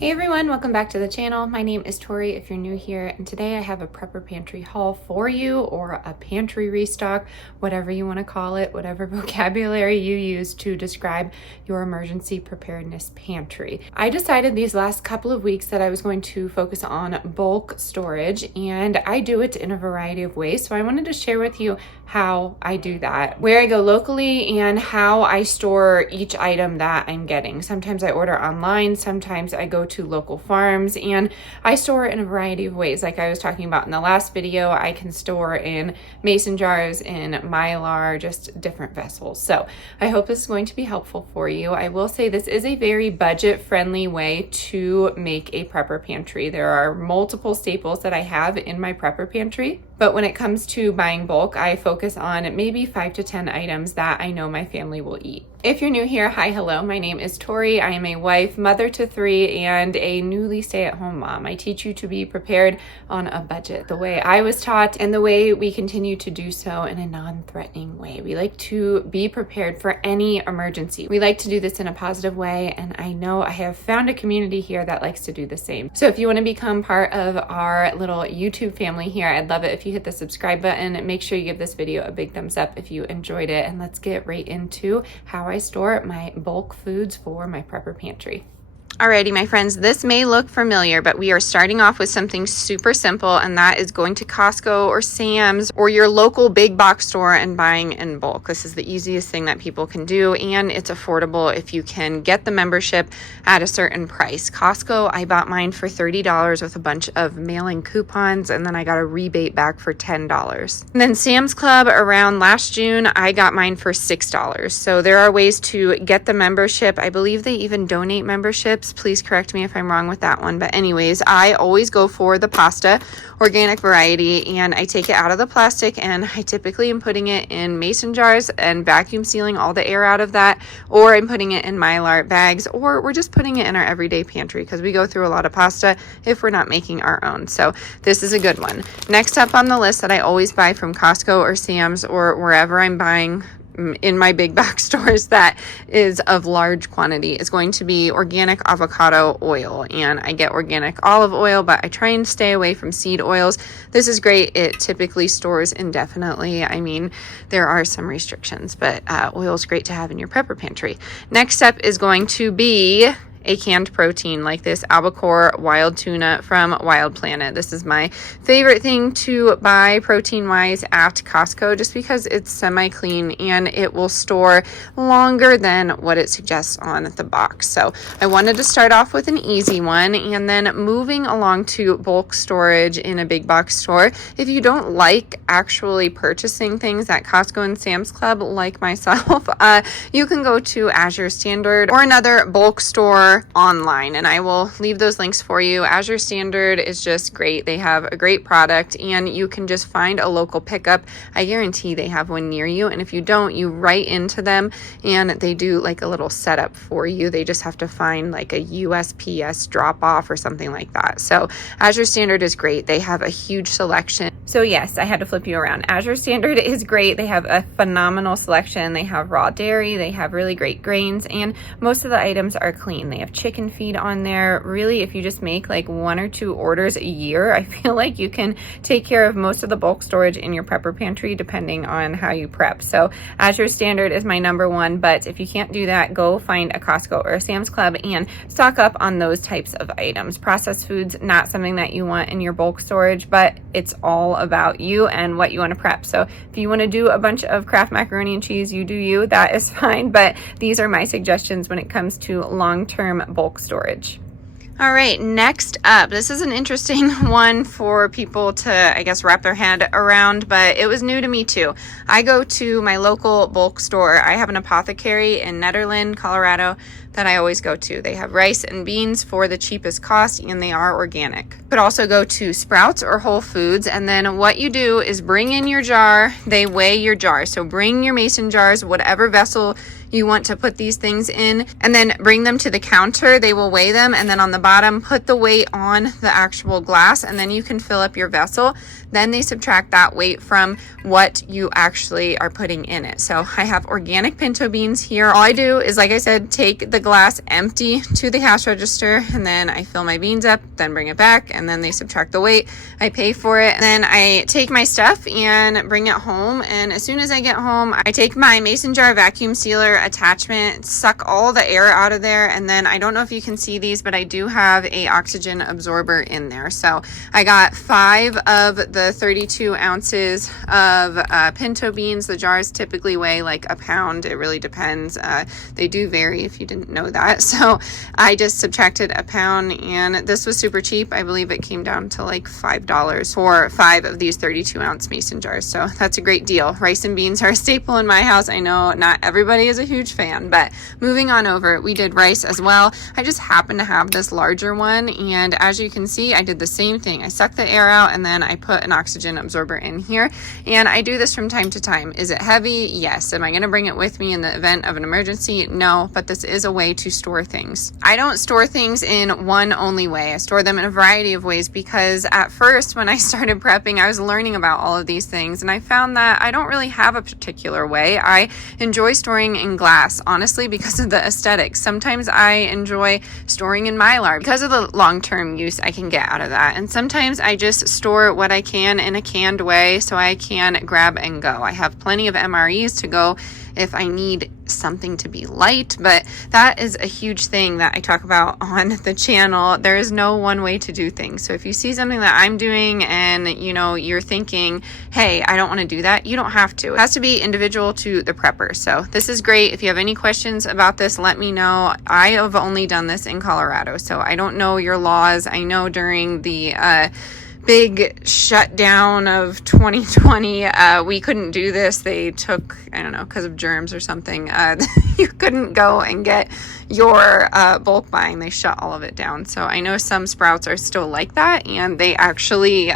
Hey everyone, welcome back to the channel. My name is Tori if you're new here, and today I have a Prepper Pantry haul for you, or a pantry restock, whatever you want to call it, whatever vocabulary you use to describe your emergency preparedness pantry. I decided these last couple of weeks that I was going to focus on bulk storage, and I do it in a variety of ways. So I wanted to share with you how I do that, where I go locally, and how I store each item that I'm getting. Sometimes I order online, sometimes I go to local farms, and I store it in a variety of ways. Like I was talking about in the last video, I can store in mason jars, in Mylar, just different vessels. So I hope this is going to be helpful for you. I will say this is a very budget-friendly way to make a prepper pantry. There are multiple staples that I have in my prepper pantry, but when it comes to buying bulk, I focus on maybe 5 to 10 items that I know my family will eat. If you're new here, hi, hello, my name is Tori. I am a wife, mother to 3, and a newly stay-at-home mom. I teach you to be prepared on a budget, the way I was taught and the way we continue to do so in a non-threatening way. We like to be prepared for any emergency. We like to do this in a positive way, and I know I have found a community here that likes to do the same. So if you want to become part of our little YouTube family here, I'd love it if you hit the subscribe button. Make sure you give this video a big thumbs up if you enjoyed it, and let's get right into how I store my bulk foods for my prepper pantry. Alrighty, my friends, this may look familiar, but we are starting off with something super simple, and that is going to Costco or Sam's or your local big box store and buying in bulk. This is the easiest thing that people can do, and it's affordable if you can get the membership at a certain price. Costco, I bought mine for $30 with a bunch of mailing coupons, and then I got a rebate back for $10. And then Sam's Club, around last June, I got mine for $6. So there are ways to get the membership. I believe they even donate memberships. Please correct me if I'm wrong with that one. But anyways, I always go for the pasta organic variety, and I take it out of the plastic, and I typically am putting it in mason jars and vacuum sealing all the air out of that, or I'm putting it in Mylar bags, or we're just putting it in our everyday pantry because we go through a lot of pasta if we're not making our own. So this is a good one. Next up on the list that I always buy from Costco or Sam's or wherever I'm buying in my big box stores that is of large quantity is going to be organic avocado oil. And I get organic olive oil, but I try and stay away from seed oils. This is great. It typically stores indefinitely. I mean, there are some restrictions, but oil is great to have in your prepper pantry. Next up is going to be a canned protein like this albacore wild tuna from Wild Planet. This is my favorite thing to buy protein wise at Costco, just because it's semi-clean and it will store longer than what it suggests on the box. So I wanted to start off with an easy one, and then moving along to bulk storage in a big box store. If you don't like actually purchasing things at Costco and Sam's Club like myself, you can go to Azure Standard or another bulk store online, and I will leave those links for you. Azure Standard is just great. They have a great product, and you can just find a local pickup. I guarantee they have one near you, and if you don't, you write into them and they do like a little setup for you. They just have to find like a USPS drop off or something like that. So Azure Standard is great. They have a huge selection. So yes, I had to flip you around. Azure Standard is great. They have a phenomenal selection. They have raw dairy, they have really great grains, and most of the items are clean. They have chicken feed on there. Really, if you just make like 1 or 2 orders a year, I feel like you can take care of most of the bulk storage in your prepper pantry depending on how you prep. So Azure Standard is my number one, but if you can't do that, go find a Costco or a Sam's Club and stock up on those types of items. Processed foods, not something that you want in your bulk storage, but it's all about you and what you want to prep. So if you want to do a bunch of Kraft macaroni and cheese, you do you, that is fine, but these are my suggestions when it comes to long-term bulk storage. All right, next up, this is an interesting one for people to, I guess, wrap their head around, but it was new to me too. I go to my local bulk store. I have an apothecary in Nederland, Colorado, that I always go to. They have rice and beans for the cheapest cost, and they are organic. You could also go to Sprouts or Whole Foods, and then what you do is bring in your jar. They weigh your jar. So bring your mason jars, whatever vessel you want to put these things in, and then bring them to the counter. They will weigh them, and then on the bottom, put the weight on the actual glass, and then you can fill up your vessel. Then they subtract that weight from what you actually are putting in it. So I have organic pinto beans here. All I do is, like I said, take the glass empty to the cash register, and then I fill my beans up, then bring it back, and then they subtract the weight. I pay for it, and then I take my stuff and bring it home. And as soon as I get home, I take my mason jar vacuum sealer attachment, suck all the air out of there, and then I don't know if you can see these, but I do have a oxygen absorber in there. So I got 5 of the 32 ounces of pinto beans. The jars typically weigh like a pound. It really depends. They do vary, if you didn't know that. So I just subtracted a pound, and this was super cheap. I believe it came down to like $5 for 5 of these 32 ounce mason jars. So that's a great deal. Rice and beans are a staple in my house. I know not everybody is a huge fan, but moving on over, we did rice as well. I just happened to have this larger one, and as you can see, I did the same thing. I sucked the air out, and then I put an oxygen absorber in here, and I do this from time to time. Is it heavy? Yes. Am I going to bring it with me in the event of an emergency? No, but this is a way to store things. I don't store things in one only way. I store them in a variety of ways, because at first when I started prepping, I was learning about all of these things, and I found that I don't really have a particular way. I enjoy storing in glass, honestly, because of the aesthetics. Sometimes I enjoy storing in Mylar because of the long-term use I can get out of that. And sometimes I just store what I can in a canned way so I can grab and go. I have plenty of MREs to go if I need something to be light, but that is a huge thing that I talk about on the channel. There is no one way to do things. So if you see something that I'm doing and you're thinking, hey, I don't want to do that, you don't have to. It has to be individual to the prepper. So this is great. If you have any questions about this, let me know. I have only done this in Colorado, so I don't know your laws. I know during the big shutdown of 2020, we couldn't do this. They took, I don't know, because of germs or something, you couldn't go and get your bulk buying. They shut all of it down. So I know some sprouts are still like that, and they actually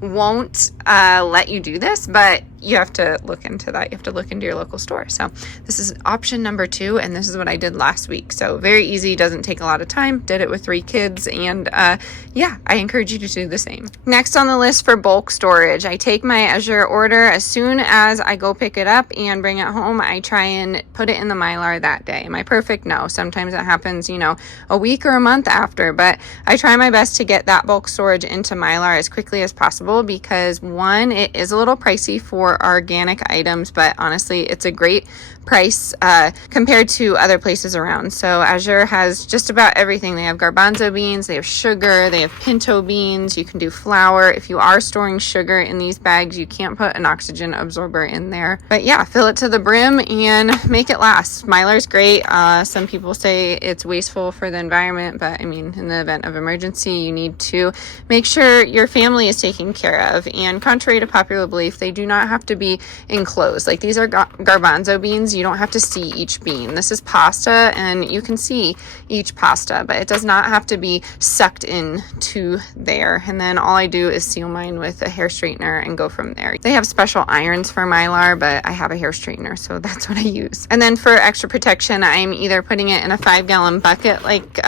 won't let you do this, but you have to look into that. You have to look into your local store. So this is option number 2, and this is what I did last week. So very easy, doesn't take a lot of time. Did it with 3 kids, and yeah, I encourage you to do the same. Next on the list for bulk storage, I take my Azure order as soon as I go pick it up and bring it home. I try and put it in the Mylar that day. Am I perfect? No. Sometimes it happens, a week or a month after, but I try my best to get that bulk storage into Mylar as quickly as possible, because 1, it is a little pricey for organic items, but honestly, it's a great price compared to other places around. So Azure has just about everything. They have garbanzo beans, they have sugar, they have pinto beans, you can do flour. If you are storing sugar in these bags, you can't put an oxygen absorber in there. But yeah, fill it to the brim and make it last. Mylar's great. Some people say it's wasteful for the environment, but I mean, in the event of emergency, you need to make sure your family is taken care of. And contrary to popular belief, they do not have to be enclosed. Like, these are garbanzo beans. You don't have to see each bean. This is pasta, and you can see each pasta, but it does not have to be sucked into there. And then all I do is seal mine with a hair straightener and go from there. They have special irons for Mylar, but I have a hair straightener, so that's what I use. And then for extra protection, I'm either putting it in a 5-gallon bucket like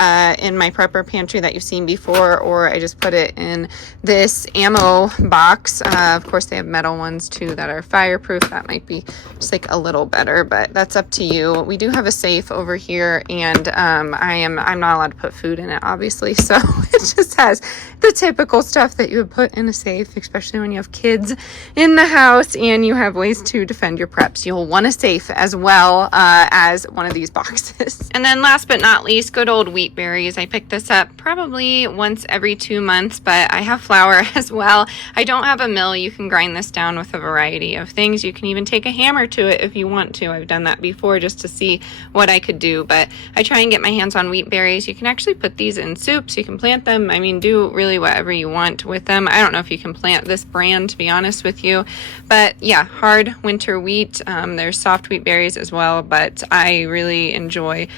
in my prepper pantry that you've seen before, or I just put it in this ammo box. Of course, they have metal ones too that are fireproof. That might be just like a little better, but that's up to you. We do have a safe over here, and I'm not allowed to put food in it, obviously, so it just has the typical stuff that you would put in a safe, especially when you have kids in the house and you have ways to defend your preps. You'll want a safe as well as one of these boxes. And then last but not least, good old wheat berries. I pick this up probably once every 2 months, but I have flour as well. I don't have a mill. You can grind this down with a variety of things. You can even take a hammer to it if you want to. I've done that before just to see what I could do, but I try and get my hands on wheat berries. You can actually put these in soups. You can plant them. I mean, do really whatever you want with them. I don't know if you can plant this brand, to be honest with you, but yeah, hard winter wheat. There's soft wheat berries as well, but I really enjoy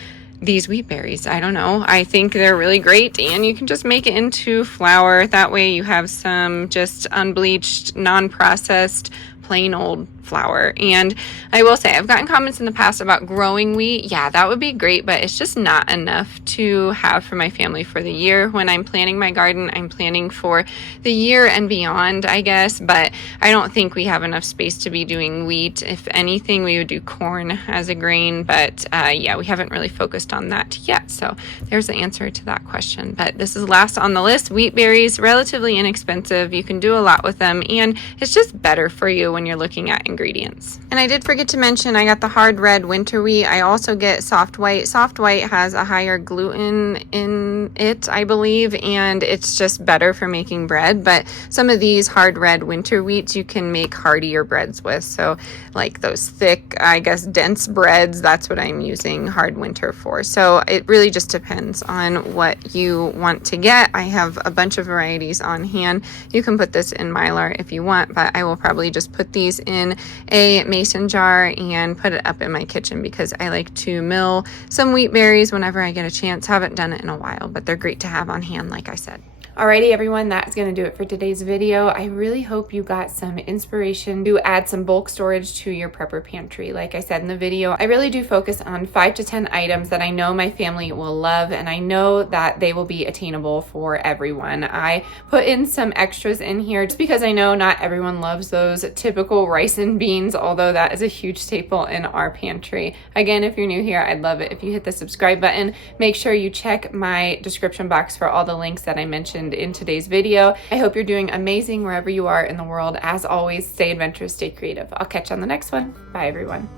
these wheat berries. I don't know. I think they're really great, and you can just make it into flour. That way you have some just unbleached, non-processed, plain old flour. And I will say, I've gotten comments in the past about growing wheat. Yeah, that would be great, but it's just not enough to have for my family for the year. When I'm planning my garden, I'm planning for the year and beyond, I guess, but I don't think we have enough space to be doing wheat. If anything, we would do corn as a grain, but yeah, we haven't really focused on that yet. So there's the answer to that question. But this is last on the list. Wheat berries, relatively inexpensive. You can do a lot with them, and it's just better for you when you're looking at ingredients. And I did forget to mention, I got the hard red winter wheat. I also get soft white. Soft white has a higher gluten in it, I believe, and it's just better for making bread. But some of these hard red winter wheats you can make heartier breads with. So like those thick, I guess, dense breads, that's what I'm using hard winter for. So it really just depends on what you want to get. I have a bunch of varieties on hand. You can put this in Mylar if you want, but I will probably just put these in a mason jar and put it up in my kitchen because I like to mill some wheat berries whenever I get a chance. Haven't done it in a while, but they're great to have on hand, like I said. Alrighty, everyone, that's going to do it for today's video. I really hope you got some inspiration to add some bulk storage to your prepper pantry. Like I said in the video, I really do focus on 5 to 10 items that I know my family will love, and I know that they will be attainable for everyone. I put in some extras in here just because I know not everyone loves those typical rice and beans, although that is a huge staple in our pantry. Again, if you're new here, I'd love it if you hit the subscribe button. Make sure you check my description box for all the links that I mentioned in today's video. I hope you're doing amazing wherever you are in the world. As always, stay adventurous, stay creative. I'll catch you on the next one. Bye, everyone.